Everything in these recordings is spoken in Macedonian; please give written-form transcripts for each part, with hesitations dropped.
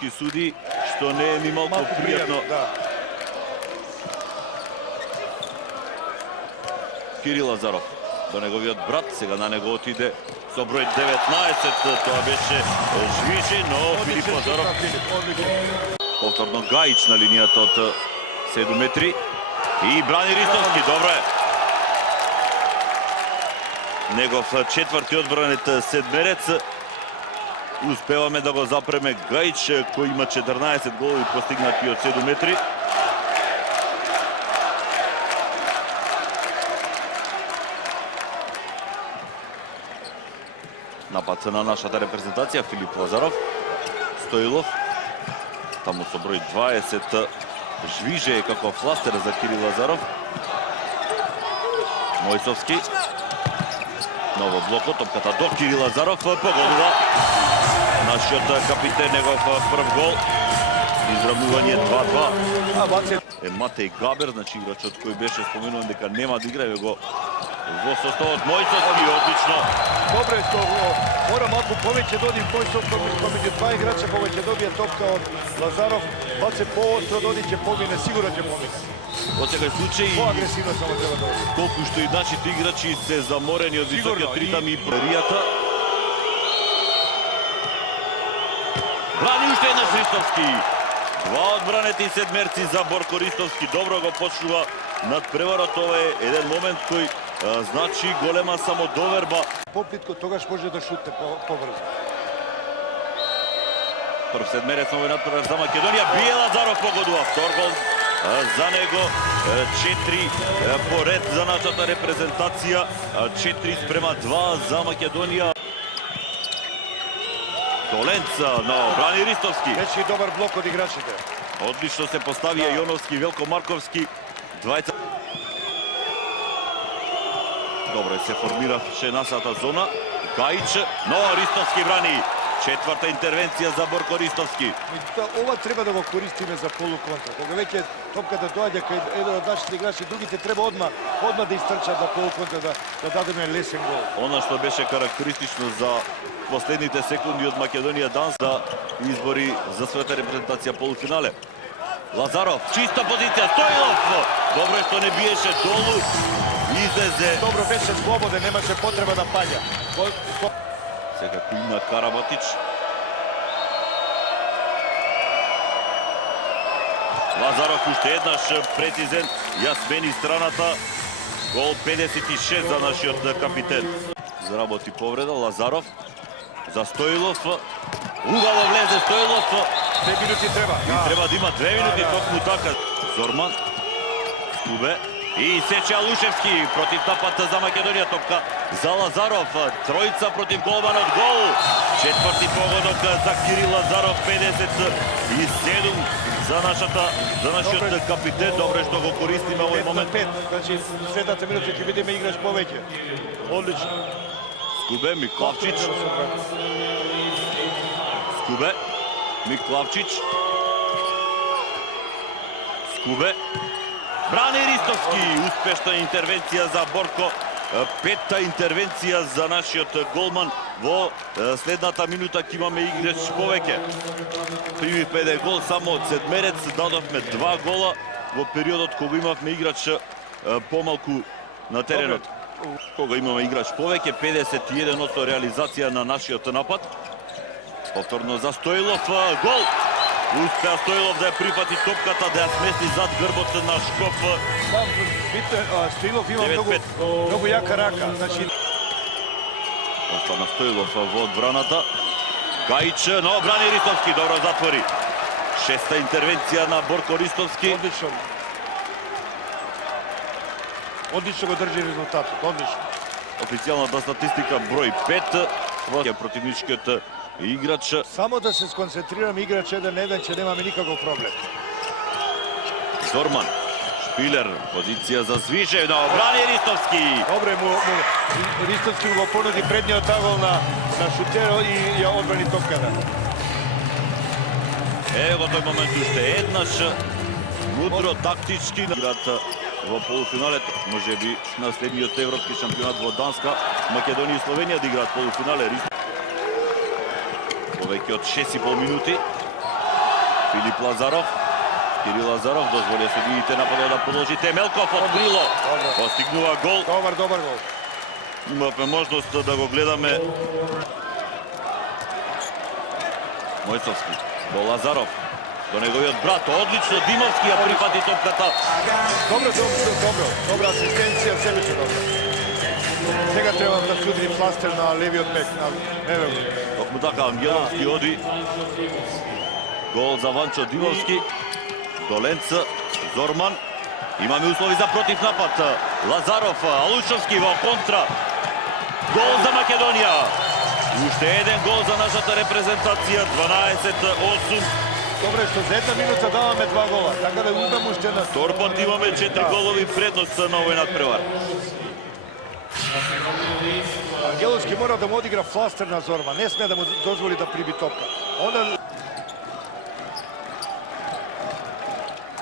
Ристовски суди, што не е ни малку пријатно. Кирил Лазаров до неговиот брат, сега на него отиде со број 19, тоа беше Жвиже, но Филип Лазаров повторно Гаич на линијата од 7 метри и брани Ристовски, добро е. Негов четврти одбранет седмерец. Успеваме да го запреме Гаич, кој има 14 голови постигнати од 7 метри. Напад на нашата репрезентација, Филип Лазаров, Стоилов, таму со број 20, Жвиже е како фластер за Кирил Лазаров. Мојсовски, ново блоко, топката до Кирил Лазаров, погодува нашиот капитен, негов прв гол. Изравнување 2-2. Матеј Габер, значи играчот кој беше споменуван дека нема да играе, го во составот. Мојсовски, одлично. Добро е што мора малку повеќе доди Мојсовски, помеѓу два играча повеќе добија топка од Лазаров, баце поостро доди ќе помине, сигурно ќе помине. Во секој случај, По-агресивно само треба да доди. колку што и нашите играчи се заморени од високиот ритам и преријата. Брани уште еднаш Ристовски. Два одбранети седмерци за Борко Ристовски. Добро го почнува над преварот. Ова е еден момент кој значи голема самодоверба. Поплитко тогаш може да шутне побрзо. Прв седмерец на овој надпревар за Македонија. Бие Лазаров, погодува втор гол за него. 4 поред за нашата репрезентација. 4-2 за Македонија. Толенца, но брани Ристовски. Беше и добар блок од играчите. Одлично се поставија Јоновски, Велко Марковски. Двајца. Добро се формираше насата зона. Гаич, но Ристовски брани. Четврта интервенција за Борко Ристовски. Ова треба да го користиме за полуконтра. Кога веќе топката доаѓа кај еден од нашите играчи, другите треба одма да истрчат на полуконтра, да дадеме лесен гол. Она што беше карактеристично за последните секунди од Македонија данс да избори за својата репрезентација полуфинале. Лазаров, чиста позиција, Стоилов! Добро е што не биеше долу, излезе. Добро беше слободен, немаше потреба да паѓа. Секако има Карабатич. Лазаров уште еднаш прецизен, ја смени страната. Гол 56 за нашиот капитен. Заработи повреда, Лазаров за Стоилов. Убаво влезе Стоилов. 2 минути треба. И треба да има 2 минути, токму така. Зорман, Скубе и Сече Алушевски против напад за Македонија, топка за Лазаров. Тројца против голманот, гол. Четврти погодок за Кирил Лазаров, 57 за нашиот капитен. Добре што го користиме овој момент. Значи, следната минута ќе видиме играш повеќе. Одлично. Скубе, Миклавчич. Скубе, Миклавчич. Скубе. Брани Ристовски. Успешна интервенција за Борко. Петта интервенција за нашиот голман. Во следната минута ќе имаме играч повеќе. Примивме еден гол само од седмерец. Дадовме 2 гола во периодот кога имавме играч помалку на теренот. Кога имаме играч повеќе, 51% реализација на нашиот напад. Повторно за Стоилов, гол! Успеа Стоилов да ја прифати топката, да ја смести зад грбот на Шкоп. Стоилов има многу јака рака. Остана Стоилов во одбраната. Гаич, но брани Ристовски, добро затвори. Шеста интервенција на Борко Ристовски. Одлично. Одлично го држи резултатот, одлично. Официјалната статистика број 5. Противничкиот играч. Само да се сконцентрираме играч 1-1, че немаме никаков проблем. Зорман, Шпилер, позиција за Звиже, но брани Ристовски. Добре, Ристовски го понуди предниот агол на шутеро и ја одбрани топката. Ево тој момент уште еднаш. Мудро, тактички играт во полуфиналет. Може би на следниот европски шампионат во Данска, Македонија и Словенија да играат полуфинале. Повеќе од 6,5 минути. Филип Лазаров. Кирил Лазаров дозволи судиите нападот да продолжи. Темелков од крило. Постигнува гол. Добар гол. Имавме можност да го гледаме. Мојсовски до Лазаров. До неговиот брат. Одлично Димовски ја прифати топката. Добро. Добра асистенција, себично добро. Сега треба да се удри пластер на левиот бек, на левиот. Токму така Ангеловски оди. Гол за Ванчо Димовски. До Ленца, Зорман. Имаме услови за против напад. Лазаров, Алучовски во контра. Гол за Македонија. Уште еден гол за нашата репрезентација. 12-8. Добре, што за една минута даваме 2 гола, така да имаме уште на... Втор пат имаме 4 голови предност на овој надпревар. Ангеловски мора да му одигра фластер на Зорма, не сме да му дозволи да приби топка. Онда...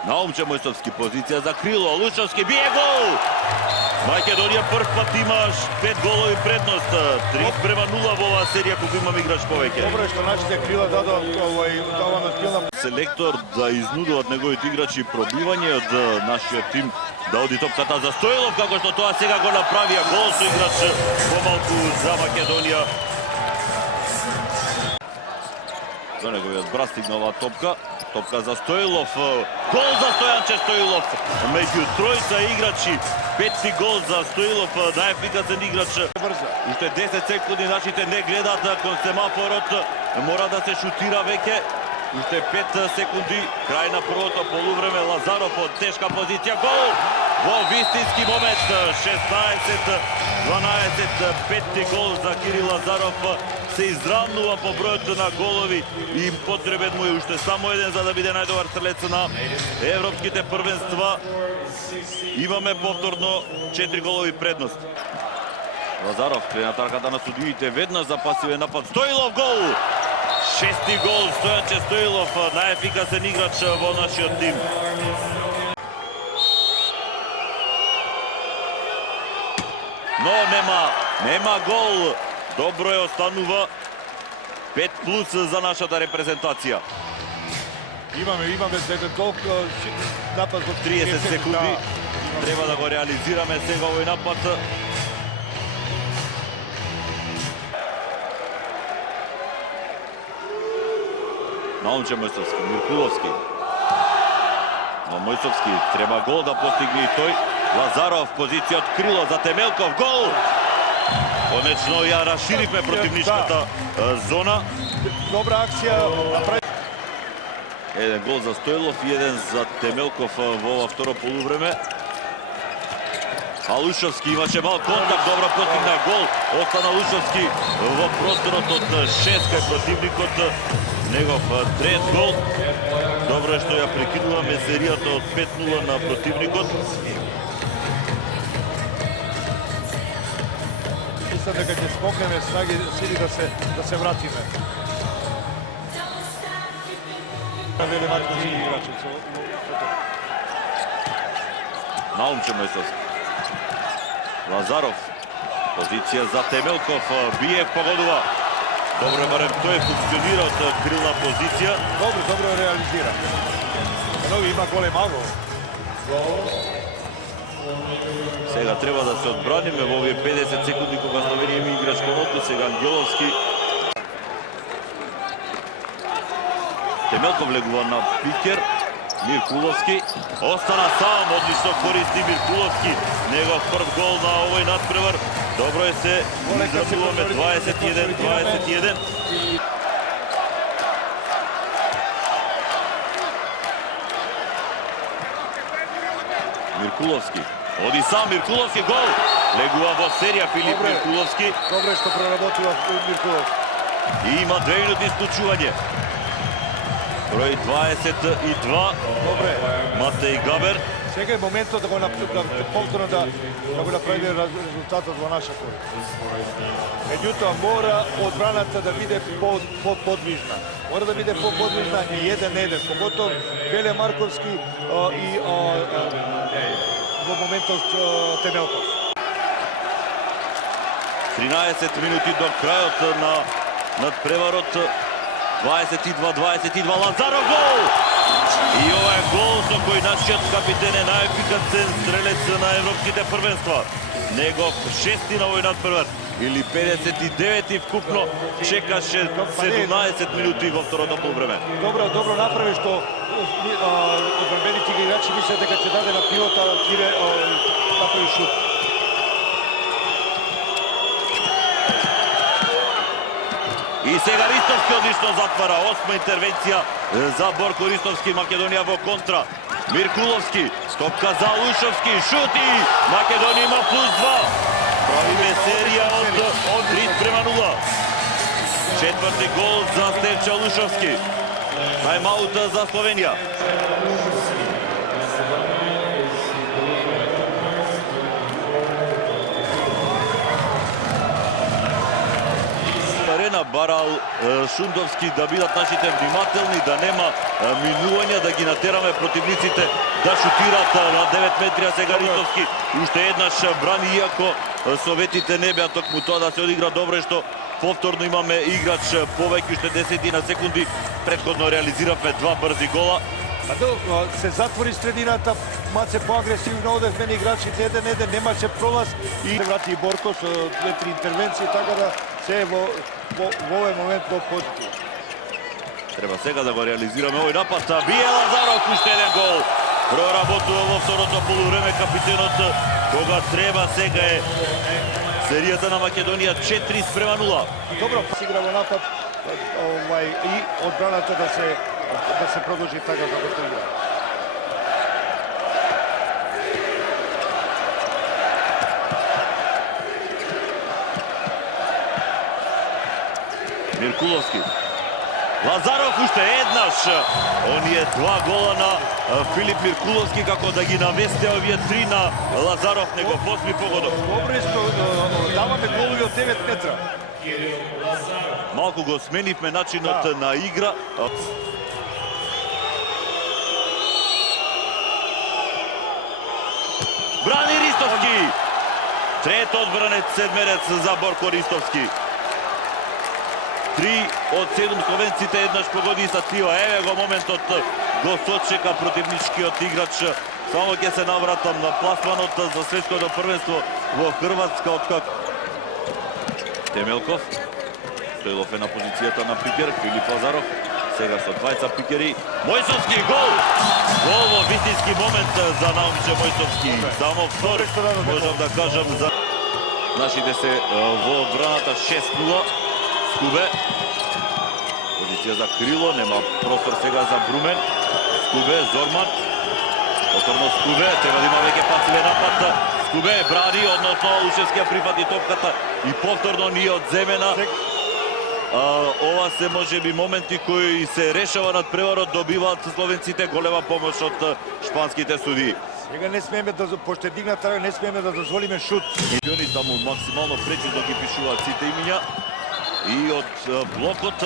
Наумче Мојсовски, позиција за крило, Лучовски бие гол! Македонија прв пат имаш 5 голови предност, 3-0 во оваа серија кога имаме играч повеќе. Добро е што нашите крила дадоа на крилна... Селектор да изнудуваат неговите играчи пробивање од нашиот тим, да оди топката за Стоилов, како што тоа сега го направија. Гол со играч помалку за Македонија. За неговиот брат стигнала топка. Топка за Стоилов. Гол за Стојанче Стоилов. Меѓу тројца играчи. Петти гол за Стоилов. Најефикасен играч. Уште 10 секунди нашите не гледаат кон семафорот. Мора да се шутира веќе. Уште 5 секунди. Крај на првото полувреме. Лазаров од тешка позиција. Гол! Во вистински момент. 16-12. Петти гол за Кирил Лазаров. Се изравнува по бројот на голови и потребен му е уште само еден за да биде најдобар стрелец на европските првенства. Имаме повторно 4 голови предност. Лазаров крена тарката на судиите, веднаш за пасивен напад. Стоилов гол! 6-ти гол, Стојанче Стоилов, најефикасен играч во нашиот тим. Но нема гол. Добро е, останува 5+ за нашата репрезентација. Имаме за еден толк напад во 30 секунди. Треба да го реализираме сега овој напад. Наумче Мојсовски, Миркуловски. Но Мојсовски треба гол да постигне и тој. Лазаров, позиција од крило за Темелков, гол! Конечно ја расширивме противничката зона. Добра акција. Еден гол за Стоилов и еден за Темелков во ова второ полувреме. Алушовски имаше мал контакт, добро постигна гол. Остана Алушовски во просторот од 6 кај противникот. Негов трет гол. Добро е што ја прекинуваме серијата од 5-0 на противникот. Мислам дека ќе смокнеме снаги сили да се вратиме. Наумче Мојсовски. Лазаров. Позиција за Темелков. Бие, погодува. Добро е барем тој функционира од крилна позиција. Добро реализира. Нови има голем гол. Сега треба да се одбраниме во овие 50 секунди кога Словенија има играч помалку. Сега Ангеловски. Темелков влегува на пикер. Миркуловски остана сам, одлично користи Миркуловски. Негов прв гол на овој надпревар. Добро е се изравнуваме 21-21. Миркуловски. Оди сам Миркуловски, гол! Легува во серија Филип Миркуловски. Добре што проработува Миркуловски. И има 2 минути исклучување. Број 22. Добре. Матеј Габер. Сега е моментот да го повторно да го направи резултатот во наша корист. Меѓутоа мора одбраната да биде подвижна. Мора да биде подвижна и 1-1. Поготово Веле Марковски и во моментот Темелков. 13 минути до крајот на надпреварот. 22-22. Лазаров гол! кој нашиот капитен е најефикасен стрелец на европските првенства. Негов шести на овој надпревар или 59-ти вкупно, чекаше 17 минути во второто полувреме. Добро направи што одбранбените играчи мисле дека ќе даде на пилота, Кире направи шут. И сега Ристовски одлично затвара. Осма интервенција за Борко Ристовски, Македонија во контра. Миркуловски, стопка за Лушовски, шути! Македонија има +2. Правиме серија од 3:0. Четврти гол за Стевча Лушовски. Тајмаут за Словенија. Арена барал Шундовски да бидат нашите внимателни, да нема минувања, да ги натераме противниците да шутираат на 9 метри, а сега Ристовски уште еднаш брани, иако советите не беа токму тоа да се одигра добро, што повторно имаме играч повеќе, уште 10 на секунди. Претходно реализиравме 2 брзи гола. Се затвори средината, маце поагресивно одевме играчите, еден немаше пролаз и врати Борко со 2-3 интервенции, така да се во овој момент до позитив. Треба сега да го реализираме овој напад. Бие Лазаров, уште еден гол. Проработува во второто полувреме капитенот, кога треба. Сега е серијата на Македонија 4:0. Добро игра во напад и одбраната да се продолжи така како што игра. Миркуловски. Лазаров уште еднаш. Оние 2 гола на Филип Миркуловски, како да ги навесте овие 3 на Лазаров, него посми погодок. Добро е што даваме голови од 9 метра. Малку го сменивме начинот на игра. Брани Ристовски. Трет одбранец, седмерец за Борко Ристовски. 3 од 7 словенците еднаш погоди и сатива. Еве го моментот, го сочека противничкиот играч. Само ќе се навратам на пласманот за светското првенство во Хрватска, откако Темелков. Стоилов е на позицијата на пикер, Филип Лазаров. Сега со двајца пикери. Мојсовски гол! Гол во вистински момент за Наумче Мојсовски. Само втор, можам да кажам, за нашите се во одбраната 6:0. Скубе. Позиција за крило, нема простор сега за Брумен. Скубе, Зорман. Повторно Скубе, треба да има веќе пасивен напад. Скубе брани, односно Лушевски ја прифати топката и повторно ни одземена. Ова се можеби моменти кои се решава над преварот, добиваат словенците голема помош од шпанските судии. Сега не смееме да, пошто е дигната, не смееме да дозволиме шут. Милиони таму максимално прецизно ги пишуваат сите имиња. И од блокот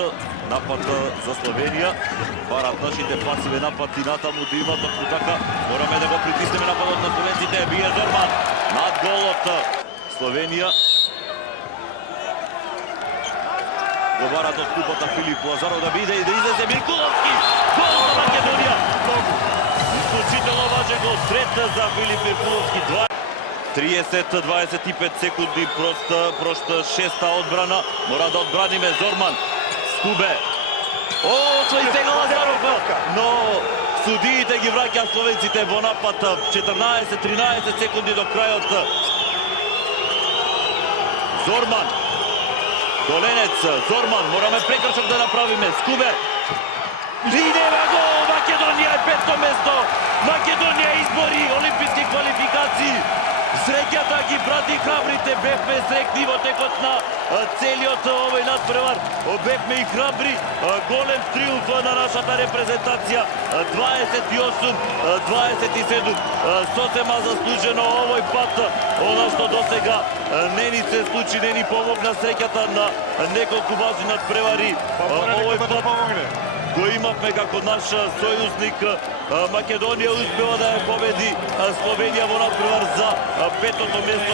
напад за Словенија. Барат нашите пасиве напад и натаму да има токму така. Мораме да го притиснеме нападот на словенците. Бие Зорман над голот Словенија. Го барат од купата Филип Лазаров да биде и да излезе Миркуловски. Гол за Македонија. Исклучително важен гол. Трет за Филип Миркуловски. 30-25 секунди прошта шеста одбрана. Мора да одбраниме Зорман. Скубе. И сега Лазаров. Но судиите ги враќаат словенците во напад. 14-13 секунди до крајот. Зорман. Доленец, Зорман, мораме прекршок да направиме. Скубе. И нема гол! Македонија е петто место. Македонија избори олимписки квалификации. Среќата ги прати храбрите, бевме срекни во текот на целиот овој надпревар. Бевме и храбри, голем триумф на нашата репрезентација, 28-27, сосема заслужено овој пат, она што досега не ни се случи, не ни помогна среќата на неколку важни надпревари. Овој пат го имавме како наш сојузник. Македонија успева да ја победи Словенија во надпревар за петото место.